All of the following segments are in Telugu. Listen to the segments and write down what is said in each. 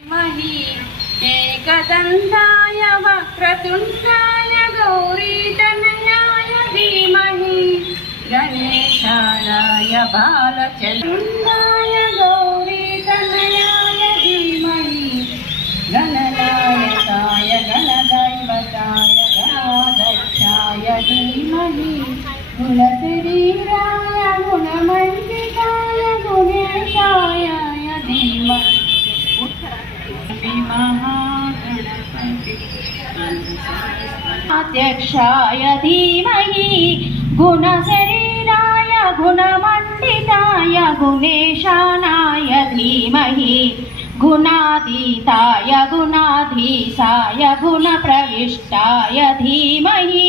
मही एकदन्ताय वक्रतुण्डाय गौरीतनयाय धीमहि गणेशाय बालचन्द्राय गौरीतनयाय धीमहि गणनायकाय गणदैवताय गणाध्यक्षाय धीमहि गुणशरीराय गुणमण्डिताय गुणेशाय धीमहि अध्यक्षाय धीमहि गुणशरीराय गुणमण्डिताय गुणेशानाय धीमहि गुणातीताय गुणाधीशाय गुणप्रविष्टाय धीमहि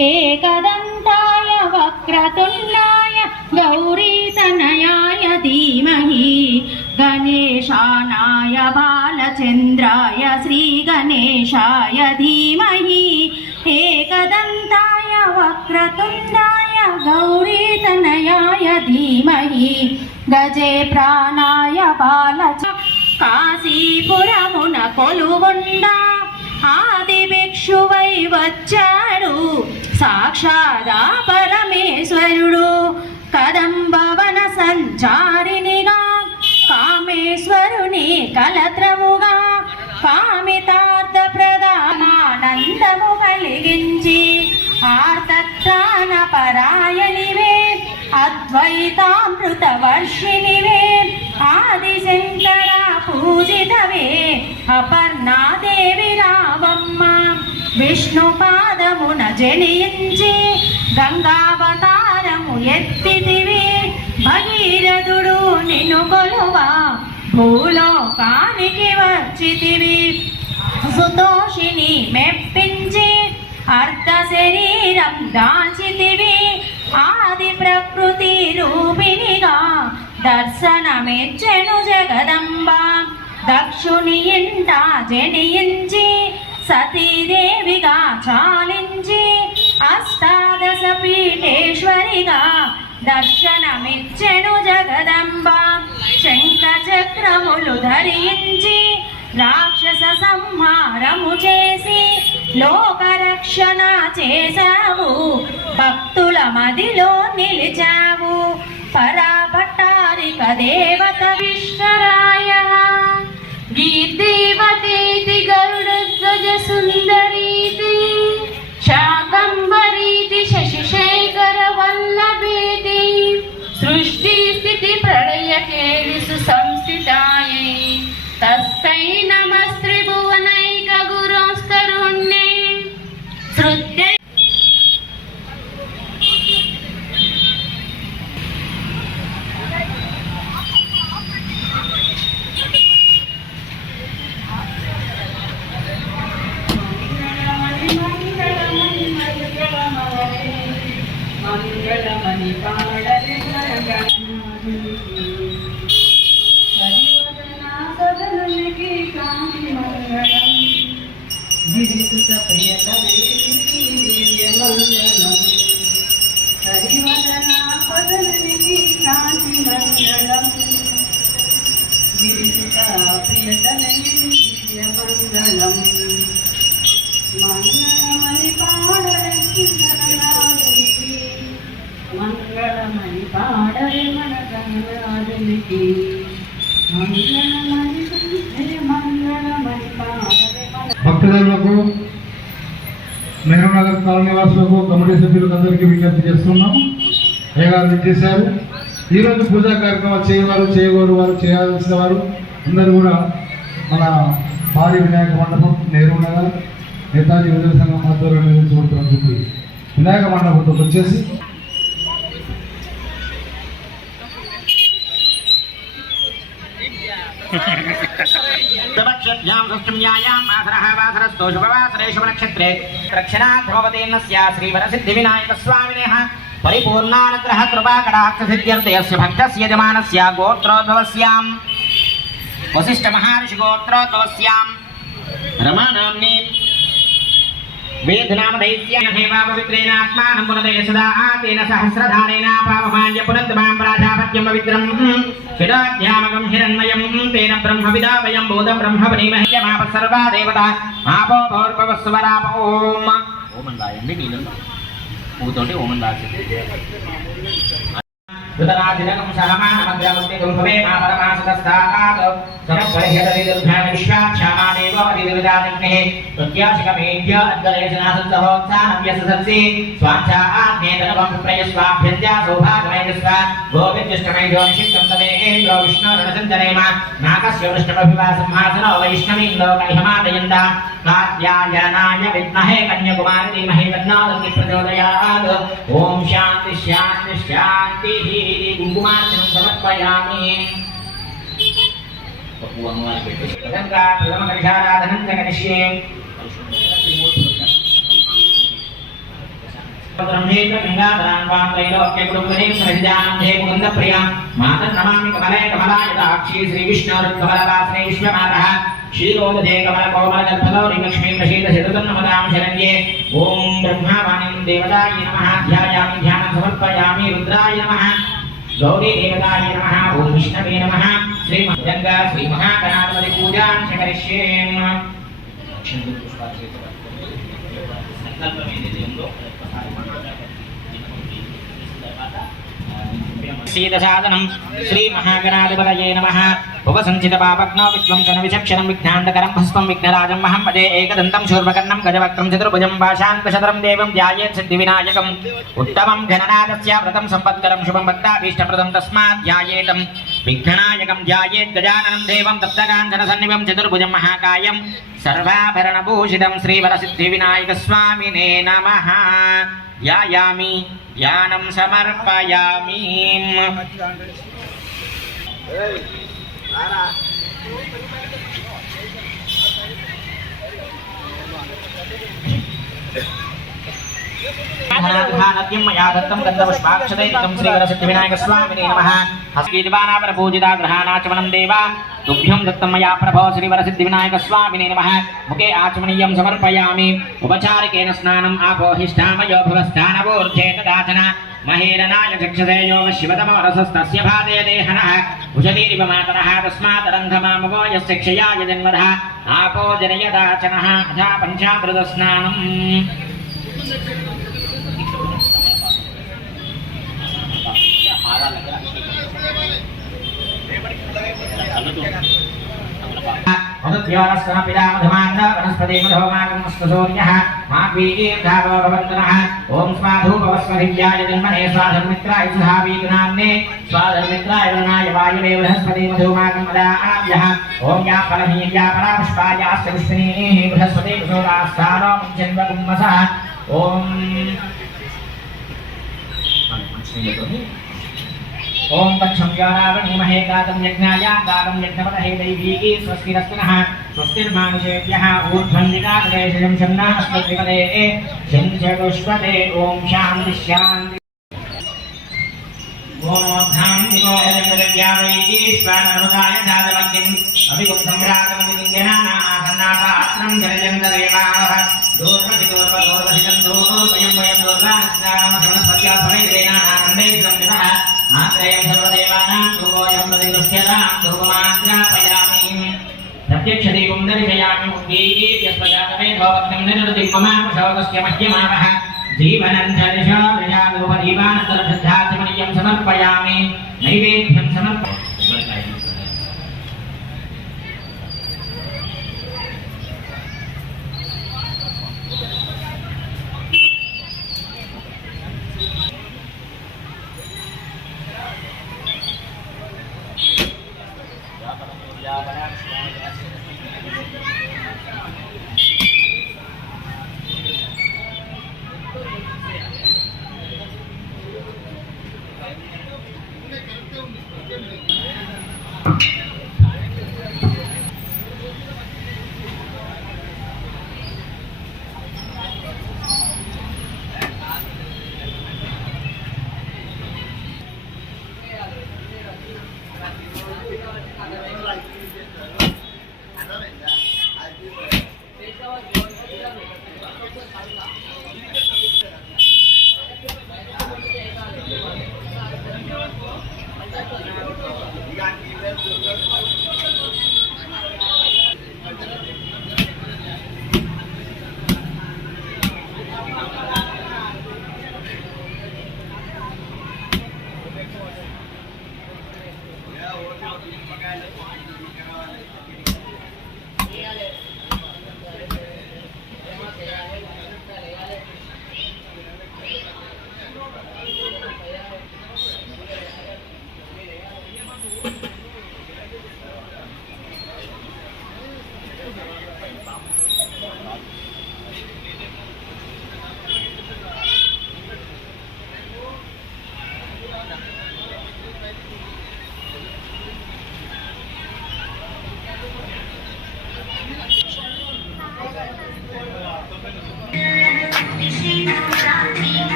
एकदन्ताय वक्रतुण्डाय गौरीतनयाय धीमहि गणेशानाय बालचन्द्राय श्रीगणेशाय धीमहि एकदन्ताय वक्रतुण्डाय गौरीतनयाय धीमहि गजे प्राणाय కాశీపురమున కొలువుండా ఆది భిక్షువై వచ్చాడు సాక్షాదా పరమేశ్వరుడు కదంబవన సంచారినిగా కామేశ్వరుని కలత్రముగా కామితార్థ ప్రధానానందము కలిగించి ఆర్తత్రాణ పరాయణివే అద్వైతామృత వర్షిణివే ఆదిశంకర పూజితవే అపర్ణాదేవి రావమ్మ విష్ణు పాదమున జనించి గంగావతారము ఎత్తితివి భగీరథుడు నిన్ను కొలువా భూలోకానికి వచ్చితివి సుతోషిని మెప్పించి అర్ధ శరీరం దాల్చితివి ఆది ప్రకృతి రూపిణిగా దర్శనమిచ్చెను జగదంబ దక్షుని ఇంట జనించి సతీదేవిగా చాలించి అష్టాదశ పీఠేశ్వరిగా దర్శనమిచ్చెను జగదంబ శంఖ చక్రములు ధరించి రాక్షస సంహారము చేసి లోకరక్షణ చేశావు భక్తుల మదిలో నిలిచావు పరాభట్టారిక దేవత విశ్వరాయ గీర్దేవతేతి గరుడధ్వజ సుందరీతి శాకంబరీతి శశిశేఖర వల్లభేతి సృష్టి స్థితి ప్రళయ కేలిసు సంస్థితాయై తస్కై నమస్త్రిభువనైక గురోస్తరుణ్ణే శృత్య మంగళమణి పాడరే హరివదనాసదనునికి కాంతి మంగళం గిరిసుత ప్రియతమేకి దివ్య మంగళం హరివదనాసదనునికి కాంతి మంగళం గిరిసుత ప్రియతమేకి దివ్య మంగళం మంగళమణి పాడరే మంగళమణి పాడరే మన గంగాధునికి భక్తులకు నెహ్రూనగర్ కాలనీ వాసులకు కమిటీ సభ్యులకు అందరికీ విజ్ఞప్తి చేస్తున్నాం. అయ్యగారు చేశారు. ఈరోజు పూజా కార్యక్రమాలు చేయగోరు వారు చేయాల్సిన వారు అందరూ కూడా మన భారీ వినాయక మండపం నెహ్రూనగర్ నేతాజీ యువజన సంఘం ఆధ్వర్యంలో నిర్వహించబడుతున్నటువంటి వినాయక మండపంతో వచ్చేసి श्रीवरसिद्धिविनायकस्वामिनः परिपूर्णानुग्रह कृपाकटाक्षसिद्ध्यर्थस्य भक्तस्य यजमानस्य गोत्रोद्भवस्यां वसिष्ठमहर्षिगोत्रोद्भवस्यां रमानाम्नी वेदनामधैस्येन पवित्रेणात्मानं पुनदे सदा तेन सहस्रधारेण पावमान्य पुनन्दमां प्राजापत्यं पवित्रं विदाध्यामकं हिरण्मयं तेन ब्रह्मविदा वयं बोधं ब्रह्मवनीमह्यमाप सर्वा देवता आपो भौर्भवस्वराप ओम ओमन रायंడి నీళ్ళలో పూతోటి ఓమన్ రాసి ఉదరాదినకం సహమానమగ్రమస్తే దుర్భవే మా పరమాసతస్థాత్ సమపరిహరదిదుర్ధాన విశ్వాక్షామాదేవ వదిదుర్దానిగ్నే ప్రత్యాశకమేభ్య అద్దరేశనాసత్సహోత్సానవ్యససత్సి స్వాచ్ఛాజ్ఞేతనవం ప్రయస్వాభ్యంత్యా సౌభాగమేజస్వ గోవిందష్టమైజో నిషిక్తం తదేంద్రో విష్ణోరణసంచనేమ నాకస్య వృష్ణమభివాసింహాసనో వైష్ణవీందో కైహమాదయంద కాత్యాయనాయ విద్మహే కన్యకుమారి ధీమహి తన్నో దుర్గి ప్రచోదయాత్ ఓం శాంతి శాంతి శాంతి కుంకుమార్చనం సమర్పయామి ప్రథమకరిషారాధనం చ కరిష్యే బ్రహ్మేంద్ర గంగాధరాన్ వాం త్రైలోక్యగురుకునే సహజానం ధే ముకుంద ప్రియాం మాతం నమామి కమలే కమలాయతాక్షి శ్రీ విష్ణురుద్భవలవాసనే విశ్వమాతః క్షీరోదధే కమల కోమల కల్పగౌరి లక్ష్మీ ప్రసీద శతతం నమదాం శరణ్యే ఓం బ్రహ్మవాణిం దేవతాయ నమః ధ్యాయామి ధ్యానం సమర్పయామి రుద్రాయ నమః గౌరీ దేవతాయ నమః ఓం విష్ణవే నమః శ్రీ గంగా శ్రీ మహాగణాధిపతి పూజాం చ కరిష్యే सीदसादनं श्री महागणाधिपतये नमः उपसंचित पापग्नो विद्वंसन विचक्षणं विघ्नाण्डकरं भस्मं विघ्नराजं महं पदे एकदन्तं शूर्पकर्णं गजवक्त्रं चतुर्भुजं पाशाङ्कुशधरं देवं ध्यायेत् सिद्धिविनायकम् उत्तमं घननादस्य व्रतं संपत्करं शुभं भक्ताभीष्टप्रदं तस्मात् ध्यायेतं विघ्ननायकं ध्यायेत् गजाननं देवं तप्तकाञ्चनसन्निभं चतुर्भुजं महाकायं सर्वाभरणभूषितं श्रीवरसिद्धिविनायकस्वामिने नमः ध्यायामि ध्यानं समर्पयामि ध्यानाद्यं मया दत्तं गन्धपुष्पाक्षतैकं श्रीवरसिद्धिविनायकस्वामिने नमः हस्तीदिवानापरपूजिता ग्रहाणाचमनं देवा तुभ्यं दत्तं मया प्रभो श्रीवरसिद्धिविनायकस्वामिने नमः मुखे आचमनीयं समर्पयामि उपचारिकेन स्नानम् आपोहिष्ठामयो भवस्तानवोर्धे तदाचन महेरनाय चक्षसे योग शिवतमरसस्तस्य भाते देहनः उशनीरिव मातरः तस्मादरन्धमामवो यस्य क्षयाय जन्मधः आपो जनयदाचनः अथा पञ्चामृतस्नानम् ओम स्वाधु भवस्वधिव्याय जन्मने स्वाधर्मित्राय सुधावीग्नान्ने स्वाधर्मित्राय वरणाय वायवे बृहस्पति मधुमागं मदाभ्यः ओम या फलहीर्या परापुष्पायाश्च पुष्पिनीः बृहस्पति कुशोरास्तारो मुञ्चन्वकुम्भसः ओम ओम तक्षं यारावणीमहे गातं यज्ञाय गातं यज्ञपतहे दैवीकी स्वस्तिरस्तुनः स्वस्तिर्मानुषेभ्यः ऊर्ध्वन्दिकादेशं शन्नः अस्मद्विपदे शञ्चतुष्पदे ओम शान्ति शान्ति ओमोद्धां दिवोजगद्यावैकीश्वरनुदाय जातमग्निम् अभिगुप्तं रागमतिलिङ्गनानासन्नापात्रं जलजन्तदेवाः दूर्वसितं दूर्वयं वयं दूर्वानस्नामसमस्पत्याफलैर्वेनानन्दैर्संवितः आत्रयं सर्वदेवानां धूपोऽयं प्रतिगृह्यतां धूपमात्रापयामि प्रत्यक्षदीपं दर्शयामि मुद्गीयस्वजातवेदोपग्नं निरतिममापशोकस्य मह्यमावः जीवनं च दिशादृशादीपानन्तरश्रद्धाचमनीयं समर्पयामि नैवेद्यं समर्पयामि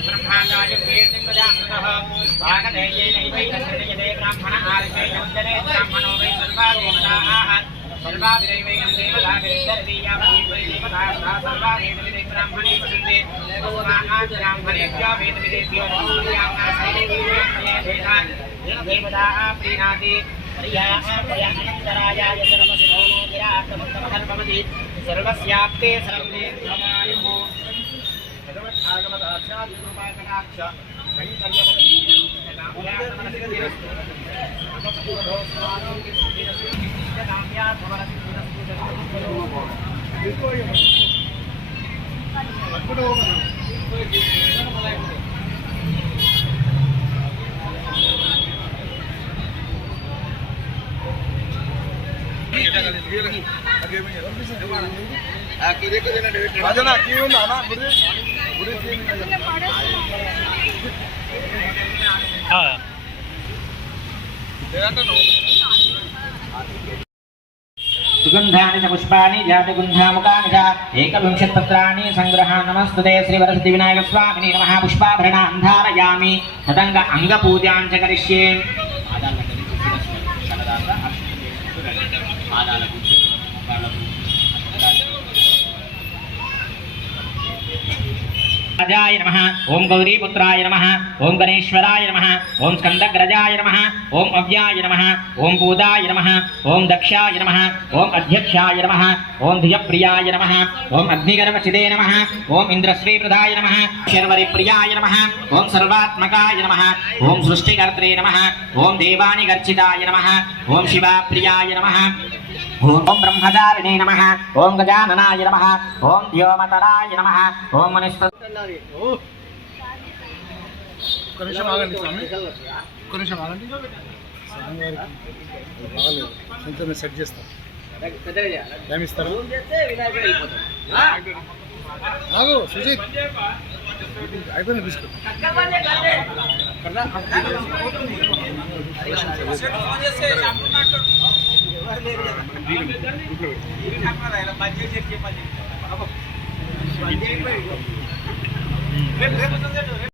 ब्रह्माचार्य कीर्तिं गजाननः भागधेयेनैवैकसृजयते ब्राह्मण आर्षेयमुच्यते ब्राह्मणो वै सर्वा देवताः सर्वा विदैवैनं देवताभिर्दर्दीयामहीदेवता सर्वा वेदविदे ब्राह्मणे वसन्ते ब्राह्मणेभ्यो वेदविदेभ्यो देवताः प्रीणाति पर्याप्तरायाय सर्वसिद्धोमोदिरात्मधर्मवति सर्वस्याप्ते सर्वे समायुः सुगंधानि च पुष्पाणि जातिगुन्धामुखानि च एकविंशतिपत्राणि संग्रहा नमस्तुते श्रीवरसिद्धि विनायक स्वामिने नमः पुष्पाभरणान् धारयामि तदङ्ग अङ्गपूजां च करिष्ये राजाय नमः ओम गौरीपुत्राय नमः ओम गणेश्वराय नमः ओम स्कंदग्रजाय नमः ओम अव्याय नमः ओम पूदाय नमः ओम दक्षाय नमः ओम अध्यक्षाय नमः ओम धियप्रियाय नमः ओम अग्निगर्वचिदे नमः ओम इंद्रश्रीप्रदाय नमः शर्वरिप्रियाय नमः ओम सर्वात्मकाय नमः ओम सृष्टिकर्त्रे नमः ओम देवानिगर्चिताय नमः ओम शिवाप्रियाय नमः ओम ब्रह्मचारिणे नमः ओम गजाननाय नमः ओम व्योमतराय नमः ओम मनुष्य కొంచెం సెట్ చేస్తాం టైం ఇస్తారా ఆగు సుజిత్ అయిపోయింది బిస్కెట్